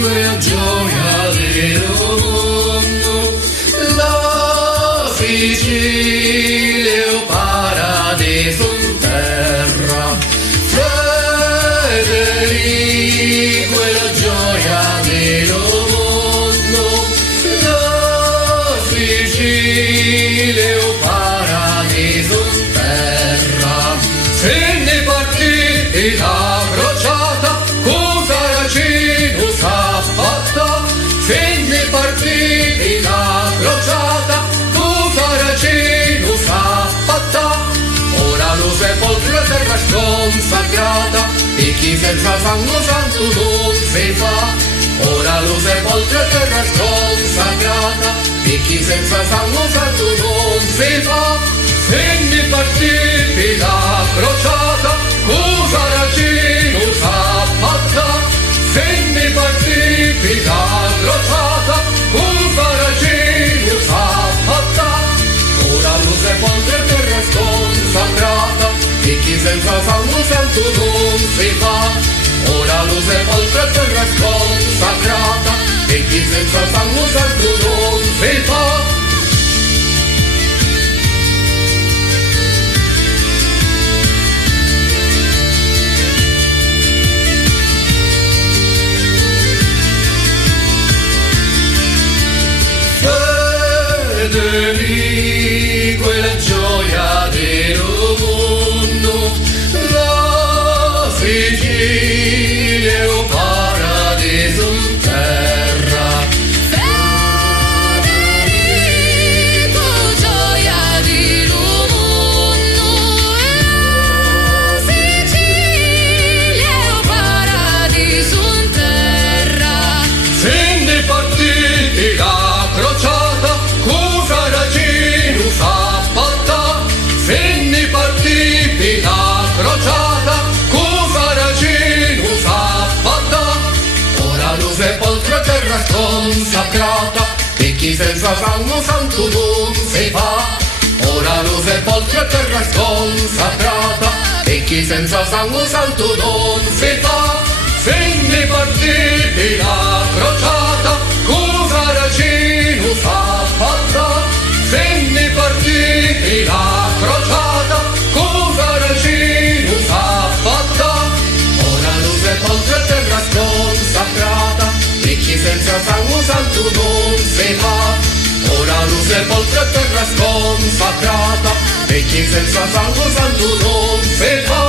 quella gioia del mondo, la Sicilia è un paradiso in terra. Federico è la gioia del mondo, la Sicilia è un paradiso in terra. Se ne partì la crociata, con Saracino s'ha fatta. Se ne partì la crociata, con Saracino s'ha fatta. Ora lo sepolcro è terra sconsacrata, e chi senza sangue santo non si fa. Ora lo sepolcro è terra sconsacrata, e chi senza sangue santo non si fa. Se ne partì la crociata, con Saracino s'ha fatta. Se ne partì la crociata, con Saracino s'ha fatta. Ora lo sepolcro è terra sconsacrata, e chi senza sangue santo non si fa. Ora lo sepolcro è terra sconsacrata, e chi senza sangue santo non si fa. Federico è la gioia del mondo, la Sicilia è un paradiso in terra. Federico, gioia del mondo, la Sicilia è un paradiso in terra. Se ne partì la crociata, con Saracino s'ha fatta. Se ne partì la crociata, con Saracino s'ha fatta. Ora lo sepolcro è terra sconsacrata, e chi senza sangue santo non si fa. Ora lo sepolcro è terra sconsacrata, e chi senza sangue santo non si fa. Se ne partì la crociata, con Saracino s'ha fatta. Se ne partì la crociata, con Saracino s'ha fatta. Ora lo sepolcro è terra sconsacrata, e chi senza sangue santo non si fa. Ora lo sepolcro è terra sconsacrata, e chi senza sangue santo non si fa.